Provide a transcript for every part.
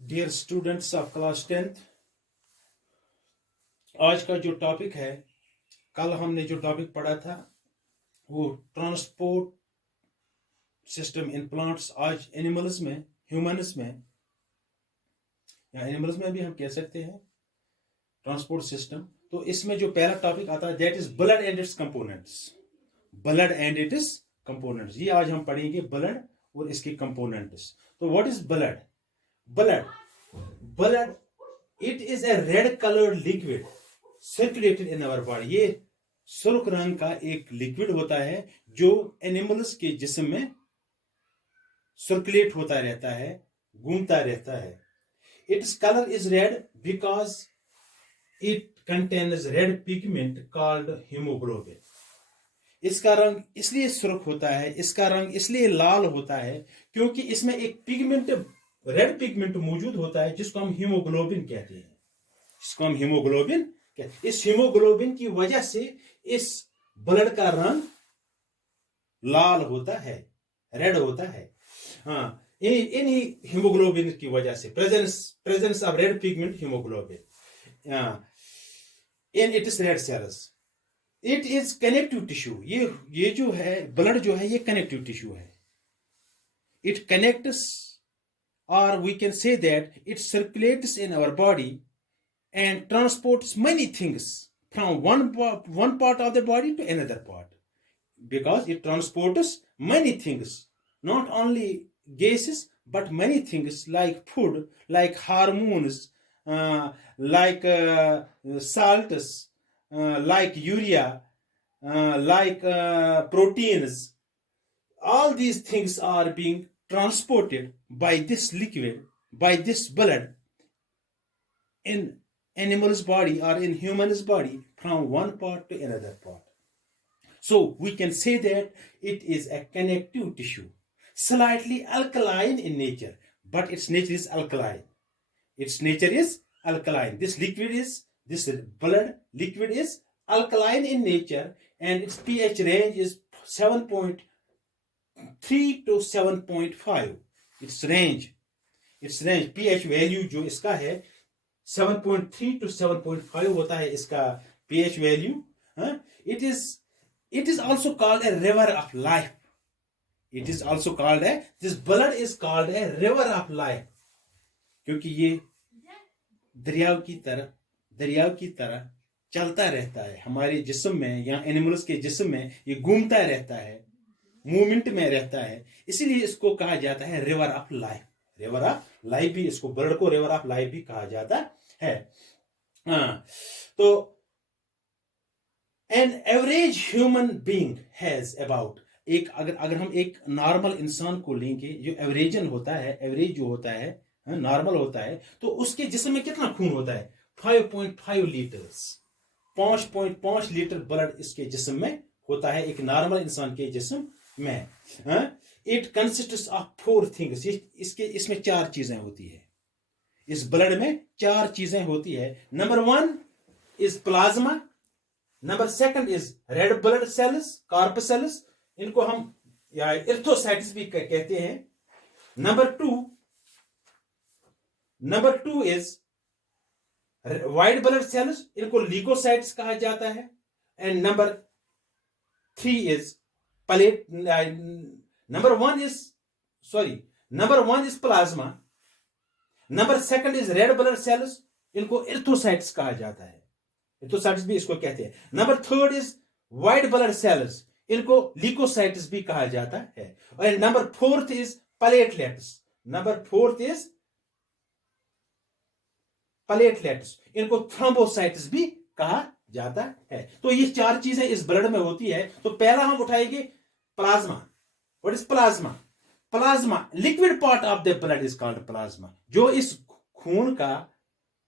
Dear students of class 10th, आज का जो टॉपिक है, कल हमने जो टॉपिक पढ़ा था वो ट्रांसपोर्ट सिस्टम इन प्लांट्स। आज एनिमल्स में, ह्यूमंस में या एनिमल्स में भी हम कह सकते हैं ट्रांसपोर्ट सिस्टम। तो इसमें जो पहला टॉपिक आता है that is blood and its components. Blood and its components, ये आज हम पढ़ेंगे, ब्लड और इसके कंपोनेंट्स। तो what is blood? Blood it is a red coloured liquid circulated in our body. ये सुर्ख रंग का एक लिक्विड होता है जो एनिमल्स के जिस्म में सर्कुलेट होता रहता है, घूमता रहता है। Its colour is red because it contains red pigment called haemoglobin. इसका रंग इसलिए सुर्ख होता है, इसका रंग इसलिए लाल होता है क्योंकि इसमें एक पिगमेंट, रेड पिगमेंट मौजूद होता है जिसको हम हीमोग्लोबिन कहते हैं। इसको हम हीमोग्लोबिन कहते हैं। इस हीमोग्लोबिन की वजह से इस ब्लड का रंग लाल होता है, रेड होता है। हाँ, इन हीमोग्लोबिन की वजह से, presence of red pigment haemoglobin in its red cells. It is connective tissue. ये जो है ब्लड जो है ये कनेक्टिव टिश्यू है। It connects, or we can say that it circulates in our body and transports many things from one part of the body to another part, because it transports many things, not only gases but many things like food, like hormones, like salts, like urea, like proteins. All these things are being transported by this liquid, by this blood, in animal's body or in human's body from one part to another part. So we can say that it is a connective tissue, slightly alkaline in nature, but its nature is alkaline. Its nature is alkaline. This blood liquid is alkaline in nature, and its pH range is 7.3 to 7.5. its range pH value जो इसका है 7.3 to 7.5 होता है इसका pH value. it is also called a river of life. It is also called this blood is called a river of life, क्योंकि ये दरियाव की तरह चलता रहता है हमारे जिस्म में या एनिमल्स के जिस्म में। ये घूमता रहता है, मूवमेंट में रहता है, इसीलिए इसको कहा जाता है river of life. River of life भी, इसको ब्लड को रिवर ऑफ लाइफ भी कहा जाता है। तो an average human being has about, अगर हम एक नॉर्मल इंसान को लेंगे, जो एवरेजन होता है, एवरेज जो होता है, नॉर्मल होता है, तो उसके जिस्म में कितना खून होता है? 5.5 लीटर्स, 5.5 लीटर ब्लड इसके जिस्म में होता है, एक नॉर्मल इंसान के जिस्म में। It consists of 4 things. इसमें 4 चीजें होती है, इस ब्लड में 4 चीजें होती है। Number 1 is plasma, number 2 is red blood cells, corpuscles, इनको हम या इर्थोसाइट्स भी कहते हैं। Number 2 is white blood cells, इनको ल्यूकोसाइट्स कहा जाता है। And number 3 is number 1 is plasma, number 2 is red blood cells, इनको इर्थोसाइट्स कहा जाता है, इर्थोसाइट्स भी इसको कहते हैं। Number 3 is white blood cells, इनको ल्यूकोसाइट्स भी कहा जाता है। और नंबर 4 इज प्लेटलेट्स, इनको थ्रोम्बोसाइट्स भी कहा जाता है। तो ये 4 चीजें इस ब्लड में होती है। तो पहला हम उठाएंगे plasma. What is plasma? Plasma, liquid part of the blood is called plasma. जो इस खून का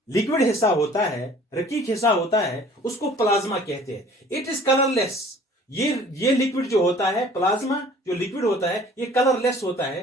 लिक्विड हिस्सा होता है, रकीक हिस्सा होता है, उसको प्लाज्मा कहते हैं। It is colourless. ये लिक्विड जो होता है, प्लाज्मा जो लिक्विड होता है, ये कलरलेस होता है।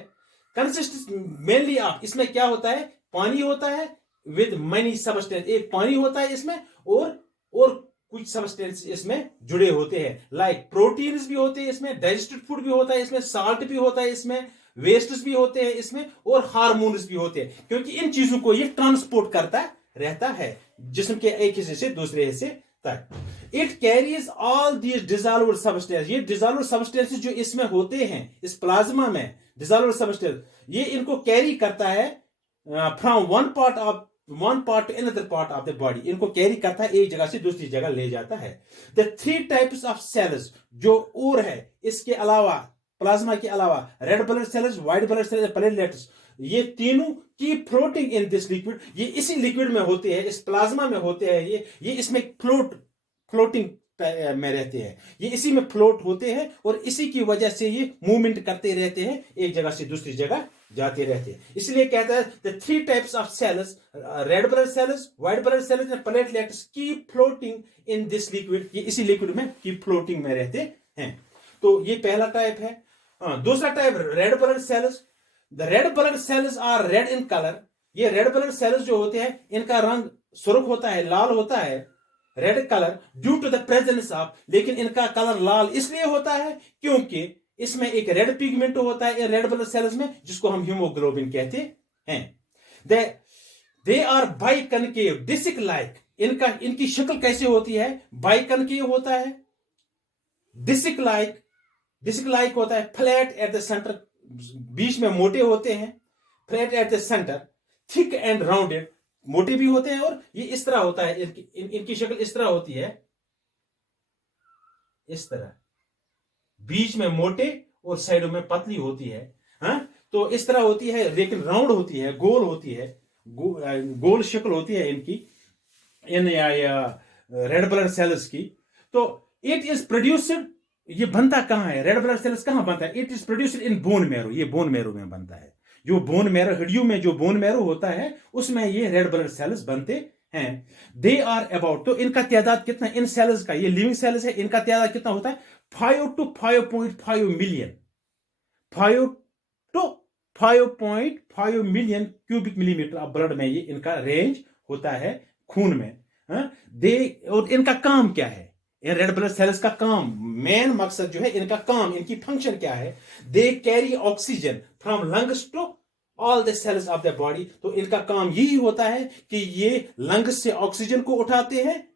कंसिस्ट मेनली ऑफ, इसमें क्या होता है? पानी होता है विद मनी सबस्टेंस। एक पानी होता है इसमें और कुछ सबस्टेंस इसमें जुड़े होते हैं, लाइक प्रोटीन्स भी होते हैं इसमें, डाइजेस्टेड फूड भी होता है इसमें, साल्ट भी होता है इसमें, वेस्ट्स भी होते हैं इसमें और हार्मोन्स भी होते हैं, क्योंकि इन चीजों को ये ट्रांसपोर्ट करता रहता है जिस्म के एक हिस्से से दूसरे हिस्से तक। It carries all these dissolved substance, ये डिजॉल्व्ड सब्सटेंसेस जो इसमें होते हैं इस प्लाज्मा में, डिजॉल्व्ड सब्सटेंस ये इनको कैरी करता है from one part two another part of the body, इनको कैरी करता है एक जगह से दूसरी जगह ले जाता है। The three types of cells जो और है इसके अलावा, प्लाज्मा के अलावा, red blood cells, white blood cells, platelets, ये तीनों की फ्लोटिंग इन दिस लिक्विड, ये इसी लिक्विड में होते हैं, इस प्लाज्मा में होते हैं, ये इसमें फ्लोटिंग में रहते हैं, ये इसी में फ्लोट होते हैं और इसी की वजह से ये मूवमेंट करते रहते हैं, एक जगह से दूसरी जगह जाते रहते हैं। इसलिए कहता है the three types of cells, red blood cells, white blood cells and platelets keep floating in this liquid, ये इसी लिक्विड में कीप फ्लोटिंग में रहते हैं। तो ये पहला टाइप है। दूसरा type red blood cells. The red blood cells are red in colour, ये रेड ब्लड सेल्स जो होते हैं इनका रंग सुर्ख होता है, लाल होता है, red colour, due to the presence of, लेकिन इनका कलर लाल इसलिए होता है क्योंकि इसमें एक रेड पिगमेंट होता है रेड ब्लड सेल्स में जिसको हम हीमोग्लोबिन कहते हैं। They are biconcave disc like, इनकी शक्ल कैसे होती है, बाइकनकेव होता है, डिस्क लाइक होता है, फ्लैट एट द सेंटर, बीच में मोटे होते हैं, flat at the centre, thick and rounded, मोटे भी होते हैं और ये इस तरह होता है, इनकी शक्ल इस तरह होती है, इस तरह बीच में मोटे और साइडों में पतली होती है। हाँ, तो इस तरह होती है, लेकिन राउंड होती है, गोल होती है, गोल शक्ल होती है इनकी, इन रेड ब्लड सेल्स की। तो इट इज प्रोड्यूस्ड, ये बनता कहां है, रेड ब्लड सेल्स कहां बनता है, it is produced in bone marrow, ये बोन मैरो में बनता है, जो बोन मैरो, हड्डियों में जो बोन मैरो होता है उसमें ये रेड ब्लड सेल्स बनते हैं। दे आर अबाउट, तो इनका तादाद कितना, इन सेल्स का, ये लिविंग सेल्स है, इनका तादाद कितना होता है 5 to 5.5 million, 5 to 5.5 million cubic millimetre of blood में ये इनका रेंज होता है खून में। और इनका काम क्या है, रेड ब्लड सेल्स का काम, मेन मकसद जो है इनका काम, इनकी फंक्शन क्या है, they carry oxygen from lungs to all the cells of the body, तो इनका काम यही होता है कि ये लंग्स से ऑक्सीजन को उठाते हैं,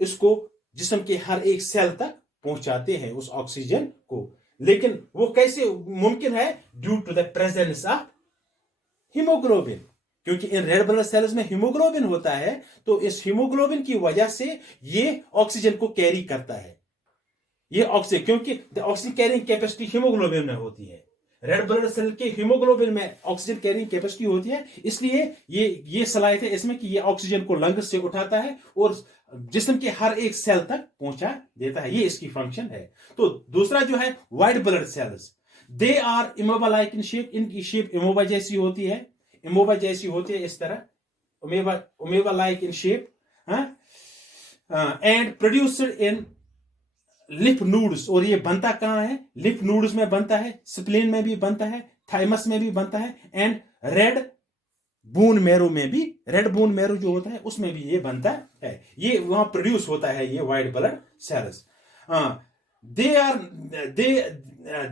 इसको जिस्म के हर एक सेल तक पहुंचाते हैं उस ऑक्सीजन को। लेकिन वो कैसे मुमकिन है, due to the presence of haemoglobin, क्योंकि इन रेड ब्लड सेल्स में हीमोग्लोबिन होता है, तो इस हीमोग्लोबिन की वजह से ये ऑक्सीजन को कैरी करता है, ये ऑक्सीजन, क्योंकि the oxygen carrying capacity haemoglobin में होती है, रेड ब्लड सेल के हीमोग्लोबिन में ऑक्सीजन कैरिंग कैपेसिटी होती है, इसलिए ये सलाहियत है इसमें कि ये ऑक्सीजन को लंग्स से उठाता है और जिस्म के हर एक सेल तक पहुंचा देता है, ये इसकी फंक्शन है। तो दूसरा जो है white blood cells, they are amoeba like in shape, इनकी शेप इमोबा जैसी होती है, इमोबा जैसी होती है इस तरह, amoeba like in shape, and produced in lymph nodes, और ये बनता कहां है, लिफ नोड्स में बनता है, स्प्लीन में भी बनता है, थाइमस में भी बनता है, एंड रेड बोन मैरो में भी, रेड बोन मैरो जो होता है उसमें भी ये बनता है, ये वहां प्रोड्यूस होता है ये white blood cells.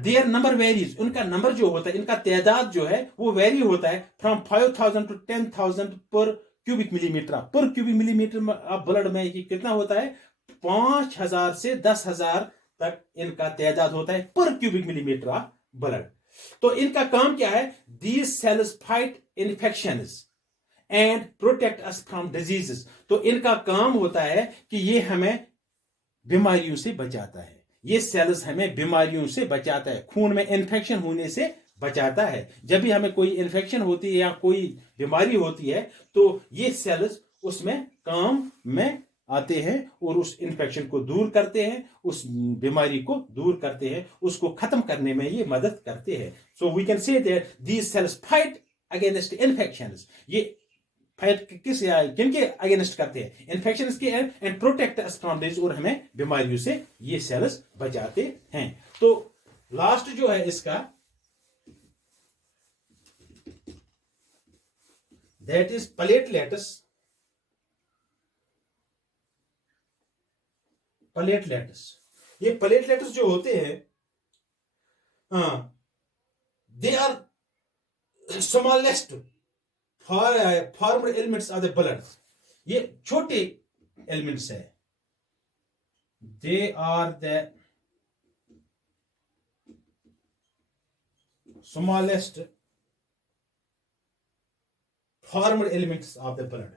Their number varies, उनका नंबर जो होता है, इनका तादाद जो है वो वेरी होता है फ्रॉम 5000 to 10,000 पर क्यूबिक मिलीमीटर, पर क्यूबिक मिलीमीटर ऑफ ब्लड में ये कितना होता है, 5,000 से 10,000 तक इनका तादाद होता है पर क्यूबिक मिलीमीटर ऑफ ब्लड। तो इनका काम क्या है, these cells fight infections and protect us from diseases, तो इनका काम होता है कि ये हमें बीमारियों से बचाता है, ये सेल्स हमें बीमारियों से बचाता है, खून में इन्फेक्शन होने से बचाता है, जब भी हमें कोई इन्फेक्शन होती है या कोई बीमारी होती है तो ये सेल्स उसमें काम में आते हैं और उस इन्फेक्शन को दूर करते हैं, उस बीमारी को दूर करते हैं, उसको खत्म करने में ये मदद करते हैं। So we can say that these cells fight against infections, ये फाइट किनके अगेंस्ट करते हैं, इन्फेक्शंस के, and protect us from disease, और हमें बीमारियों से ये सेल्स बचाते हैं। तो लास्ट जो है इसका, दैट इज प्लेटलेट्स। प्लेटलेट्स, ये प्लेटलेट्स जो होते हैं, they are smallest formed elements of the blood, ये छोटे एलिमेंट्स है। They are the smallest formed elements of the blood,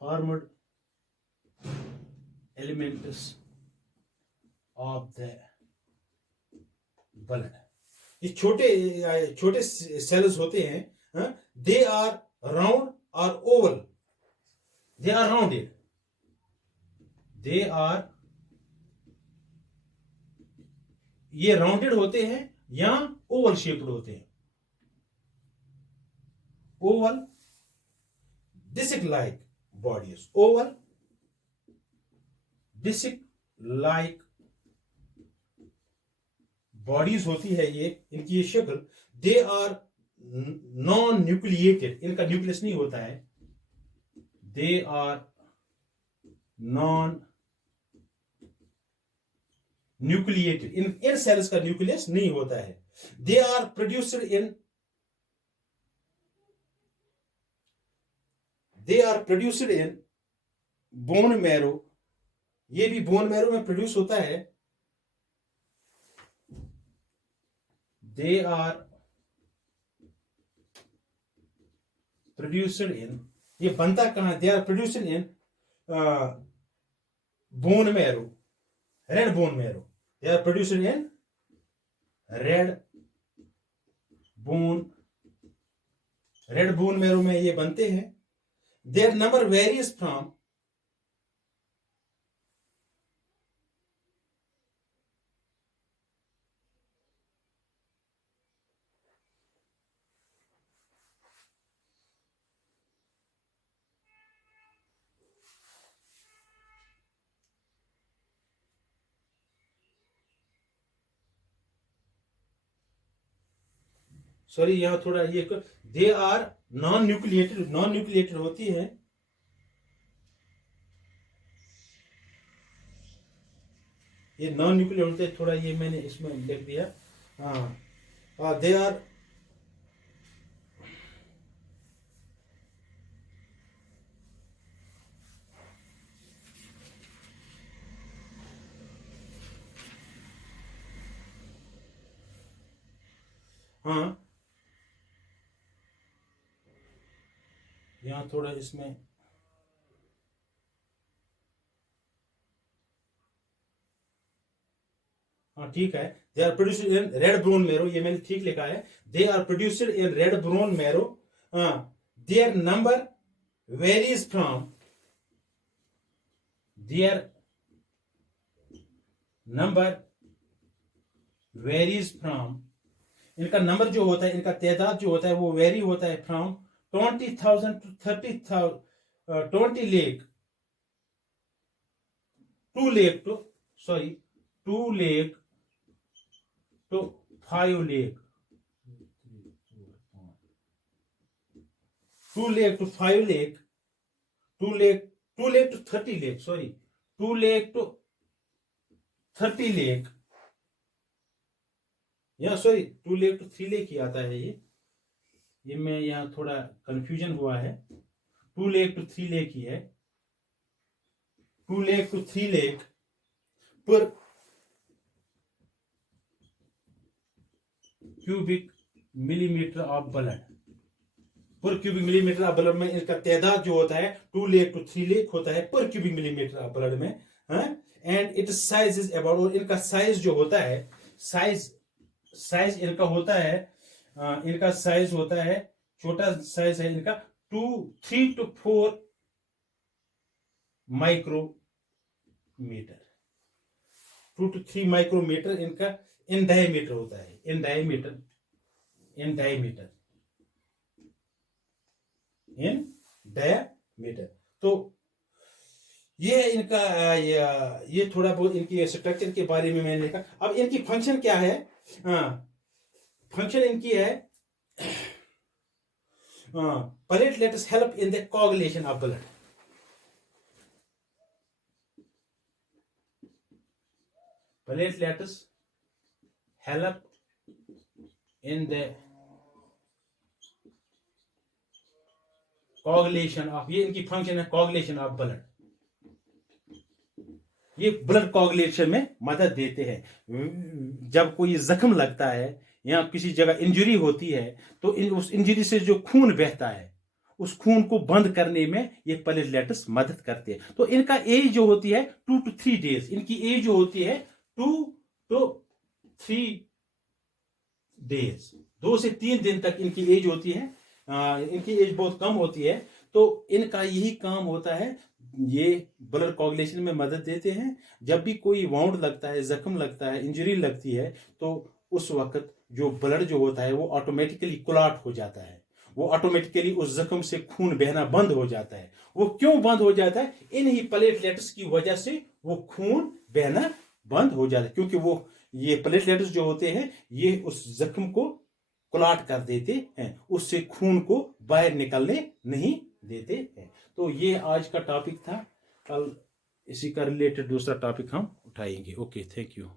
formed elements of the blood, ये छोटे छोटे सेल्स होते हैं। दे आर राउंड और oval, they are rounded, they are, ये राउंडेड होते हैं या ओवल शेप्ड होते हैं। Oval disc like bodies, oval disc like bodies होती है ये, इनकी ये शक्ल। दे आर नॉन न्यूक्लिएटेड, इनका न्यूक्लियस नहीं होता है। दे आर नॉन न्यूक्लिएटेड, इन सेल्स का न्यूक्लियस नहीं होता है। They are produced in, they are produced in bone marrow, ये भी बोन मैरो में प्रोड्यूस होता है। दे आर प्रोड्यूस्ड इन, ये बनता कहां, they are produced in bone marrow, red bone marrow, they are produced in red bone, red bone marrow में ये बनते हैं। Their number varies from, sorry यहां थोड़ा ये, they are non nucleated, non nucleated होती है। ये नॉन न्यूक्लियर होते हैं, थोड़ा ये मैंने इसमें लिख दिया। हाँ, दे आर, हाँ यहां थोड़ा इसमें, हाँ ठीक है। They are produced in red bone marrow, ये मैंने ठीक लिखा है। They are produced in red bone marrow, their number varies from, their number varies from, इनका नंबर जो होता है, इनका तादाद जो होता है वो वेरी होता है from 20,000 to 30,000, 20 lakh, 2 lakh to, sorry 2 lakh to 5 lakh, 2 lakh to 5 lakh, 2 lakh, 2 lakh to 30 lakh, sorry 2 lakh to 30 lakh, या सॉरी 2 lakh to 3 lakh ही आता है ये मैं यहाँ थोड़ा कंफ्यूजन हुआ है। 2 lakh to 3 lakh ही है, 2 lakh to 3 lakh पर क्यूबिक मिलीमीटर ऑफ ब्लड, पर क्यूबिक मिलीमीटर ऑफ ब्लड में इनका तादाद जो होता है 2 लाख to 3 लाख होता है पर क्यूबिक मिलीमीटर ऑफ ब्लड में। And it size is about, और इनका साइज जो होता है, साइज इनका होता है, इनका साइज होता है, छोटा साइज है इनका 3 to 4 माइक्रोमीटर, 2 to 3 माइक्रोमीटर इनका इन डायमीटर होता है, in diameter, in diameter, in diameter. तो ये इनका ये थोड़ा बहुत इनकी स्ट्रक्चर के बारे में मैंने लिखा। अब इनकी फंक्शन क्या है? फंक्शन इनकी है, platelets help in the coagulation of blood, platelets help in the coagulation of, ये इनकी फंक्शन है coagulation of blood, ये ब्लड कोगुलेशन में मदद देते हैं। जब कोई जख्म लगता है या किसी जगह इंजरी होती है तो उस इंजरी से जो खून बहता है उस खून को बंद करने में ये प्लेटलेट्स मदद करते हैं। तो इनका एज जो होती है 2 to 3 डेज, इनकी एज जो होती है 2 to 3 डेज, 2 से 3 दिन तक इनकी एज होती है। इनकी एज बहुत कम होती है, तो इनका यही काम होता है, ये ब्लड कोगुलेशन में मदद देते हैं। जब भी कोई वाउंड लगता है, जख्म लगता है, इंजरी लगती है, तो उस वक्त जो ब्लड जो होता है वो ऑटोमेटिकली क्लॉट हो जाता है, वो ऑटोमेटिकली उस जख्म से खून बहना बंद हो जाता है। वो क्यों बंद हो जाता है? इन्हीं प्लेटलेट्स की वजह से वो खून बहना बंद हो जाता है, क्योंकि वो ये प्लेटलेट्स जो होते हैं ये उस जख्म को क्लॉट कर देते हैं, उससे खून को बाहर निकलने नहीं देते हैं। तो ये आज का टॉपिक था, कल इसी का रिलेटेड दूसरा टॉपिक हम उठाएंगे। Okay, thank you.